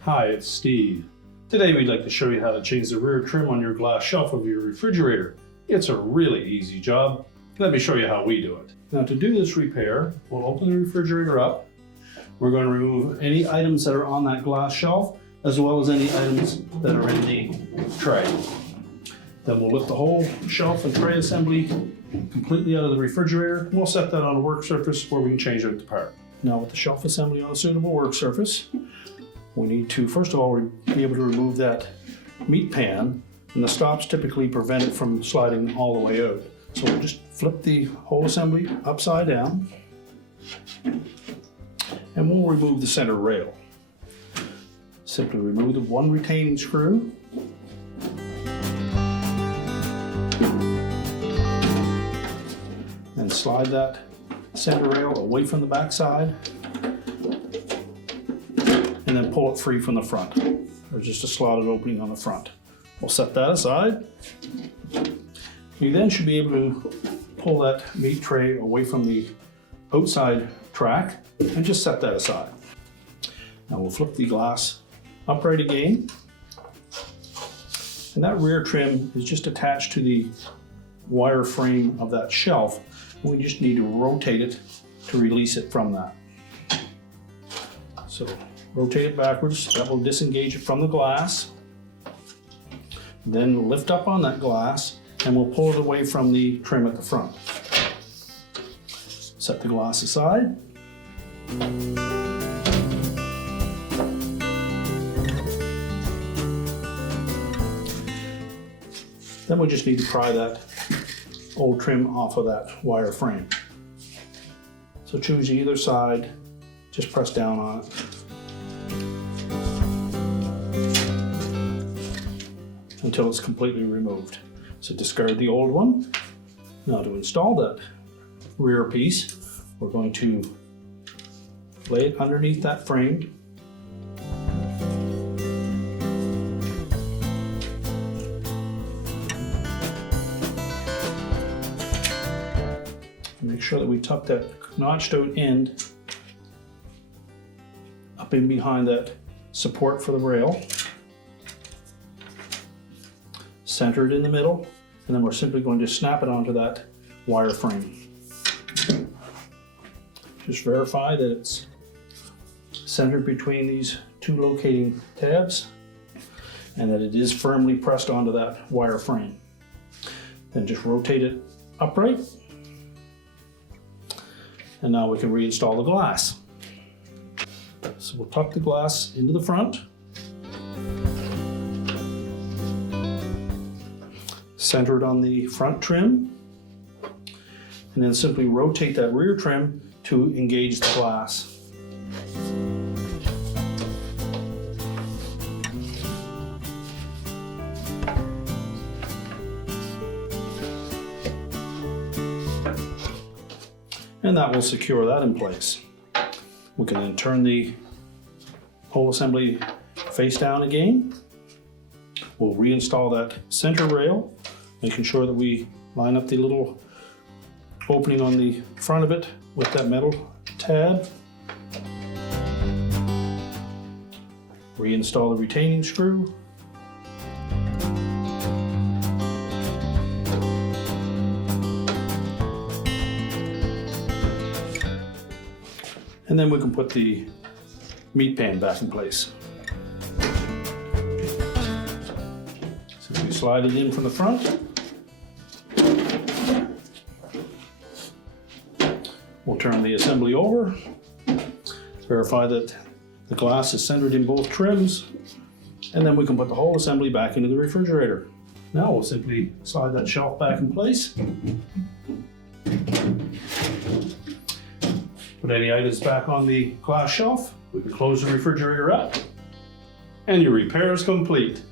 Hi, it's Steve. Today we'd like to show you how to change the rear trim on your glass shelf of your refrigerator. It's a really easy job. Let me show you how we do it. Now to do this repair, we'll open the refrigerator up. We're going to remove any items that are on that glass shelf, as well as any items that are in the tray. Then we'll lift the whole shelf and tray assembly completely out of the refrigerator, and we'll set that on a work surface where we can change it apart. Now with the shelf assembly on a suitable work surface, we need to, first of all, be able to remove that meat pan, and the stops typically prevent it from sliding all the way out. So we'll just flip the whole assembly upside down, and we'll remove the center rail. Simply remove the one retaining screw, and slide that center rail away from the back side, and then pull it free from the front. There's just a slotted opening on the front. We'll set that aside. You then should be able to pull that meat tray away from the outside track and just set that aside. Now we'll flip the glass upright again. And that rear trim is just attached to the wire frame of that shelf. We just need to rotate it to release it from that. So rotate it backwards, that will disengage it from the glass. Then lift up on that glass and we'll pull it away from the trim at the front. Set the glass aside. Then we just need to pry that old trim off of that wire frame. So choose either side, just press down on it. Until it's completely removed. So discard the old one. Now to install that rear piece, we're going to lay it underneath that frame. Make sure that we tuck that notched out end up in behind that support for the rail. Center it in the middle, and then we're simply going to snap it onto that wire frame. Just verify that it's centered between these two locating tabs and that it is firmly pressed onto that wire frame. Then just rotate it upright, and now we can reinstall the glass. So we'll tuck the glass into the front, center it on the front trim, and then simply rotate that rear trim to engage the glass. And that will secure that in place. We can then turn the whole assembly face down again. We'll reinstall that center rail, making sure that we line up the little opening on the front of it with that metal tab. Reinstall the retaining screw. And then we can put the meat pan back in place. So we slide it in from the front. We'll turn the assembly over, verify that the glass is centered in both trims, and then we can put the whole assembly back into the refrigerator. Now we'll simply slide that shelf back in place. Put any items back on the glass shelf. We can close the refrigerator up, and your repair is complete.